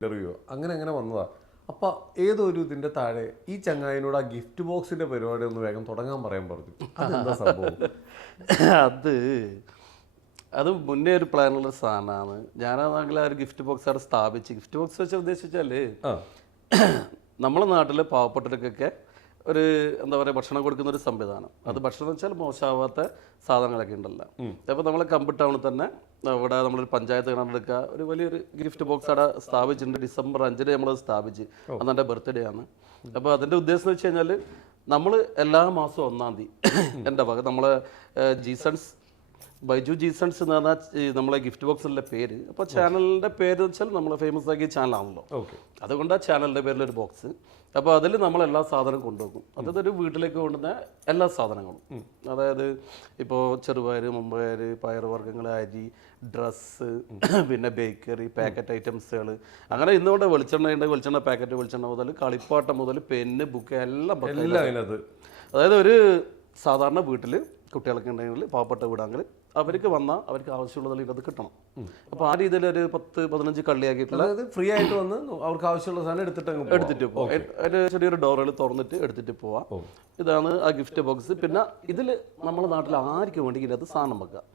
Interview അങ്ങനെ വന്നതാ. അപ്പൊ ഏതൊരു ഇതിന്റെ താഴെ ഈ ചങ്ങായിനോട് ആ ഗിഫ്റ്റ് ബോക്സിന്റെ പരിപാടി ഒന്ന് വേഗം തുടങ്ങാൻ പറയാൻ പറഞ്ഞു. അതെന്താ സംഭവം? അത് അത് മുന്നേ ഒരു പ്ലാനുള്ള സാധനമാണ്. ഞാനാണെങ്കിൽ ആ ഒരു ഗിഫ്റ്റ് ബോക്സ് അവിടെ സ്ഥാപിച്ച്. ഗിഫ്റ്റ് ബോക്സ് വെച്ചാൽ ഉദ്ദേശിച്ചാൽ ആ നമ്മളെ നാട്ടിൽ പാവപ്പെട്ടവർക്കൊക്കെ ഒരു എന്താ പറയുക ഭക്ഷണം കൊടുക്കുന്ന ഒരു സംവിധാനം. അത് ഭക്ഷണം എന്ന് വെച്ചാൽ മോശമാവാത്ത സാധനങ്ങളൊക്കെ ഉണ്ടല്ലോ. അപ്പോൾ നമ്മളെ കമ്പിട്ട് ടൗണിൽ തന്നെ ഇവിടെ നമ്മളൊരു പഞ്ചായത്ത് കണ്ടെടുക്കുക ഒരു വലിയൊരു ഗിഫ്റ്റ് ബോക്സ് അവിടെ സ്ഥാപിച്ചിട്ടുണ്ട്. ഡിസംബർ 5 നമ്മളത് സ്ഥാപിച്ച്. അന്ന് എൻ്റെ ബർത്ത്ഡേ ആണ്. അപ്പോൾ അതിൻ്റെ ഉദ്ദേശം എന്ന് വെച്ച് കഴിഞ്ഞാൽ നമ്മൾ എല്ലാ മാസവും 1-ാം തീയതി എൻ്റെ ഭാഗത്ത് നമ്മളെ ജീസൺസ് ബൈജു ജീസൺസ് എന്ന് പറഞ്ഞാൽ നമ്മളെ ഗിഫ്റ്റ് ബോക്സിലെ പേര്. അപ്പോൾ ചാനലിൻ്റെ പേര് വെച്ചാൽ നമ്മൾ ഫേമസ് ആക്കിയ ചാനലാണല്ലോ. അതുകൊണ്ട് ആ ചാനലിൻ്റെ പേരിലൊരു ബോക്സ്. അപ്പോൾ അതിൽ നമ്മൾ എല്ലാ സാധനവും കൊണ്ടുപോകും. അതായത് ഒരു വീട്ടിലേക്ക് കൊണ്ടുവന്ന എല്ലാ സാധനങ്ങളും, അതായത് ഇപ്പോൾ ചെറുപയർ, മുമ്പയർ, പയറുവർഗ്ഗങ്ങൾ, അരി, ഡ്രസ്സ്, പിന്നെ ബേക്കറി, പാക്കറ്റ് ഐറ്റംസുകൾ, അങ്ങനെ ഇന്നുകൊണ്ട് വെളിച്ചെണ്ണ ഉണ്ട്, വെളിച്ചെണ്ണ പാക്കറ്റ്, വെളിച്ചെണ്ണ മുതൽ കളിപ്പാട്ടം മുതൽ പെന്ന്, ബുക്ക് എല്ലാം. അതായത് ഒരു സാധാരണ വീട്ടിൽ കുട്ടികളൊക്കെ ഉണ്ടെങ്കിൽ, പാവപ്പെട്ട വീടാണെങ്കിൽ അവർക്ക് വന്നാൽ അവർക്ക് ആവശ്യമുള്ളതിൽ അത് കിട്ടണം. അപ്പോൾ ആ രീതിയിൽ ഒരു 10-15 കള്ളിയാക്കിയിട്ടുള്ള ഫ്രീ ആയിട്ട് വന്ന് അവർക്ക് ആവശ്യമുള്ള സാധനം എടുത്തിട്ട് പോവാം. ഒരു ചെറിയൊരു ഡോറുകൾ തുറന്നിട്ട് എടുത്തിട്ട് പോവാം. ഇതാണ് ആ ഗിഫ്റ്റ് ബോക്സ്. പിന്നെ ഇതിൽ നമ്മുടെ നാട്ടിൽ ആർക്കും വേണ്ടിയിട്ട് അത് സാധനം വെക്കാം.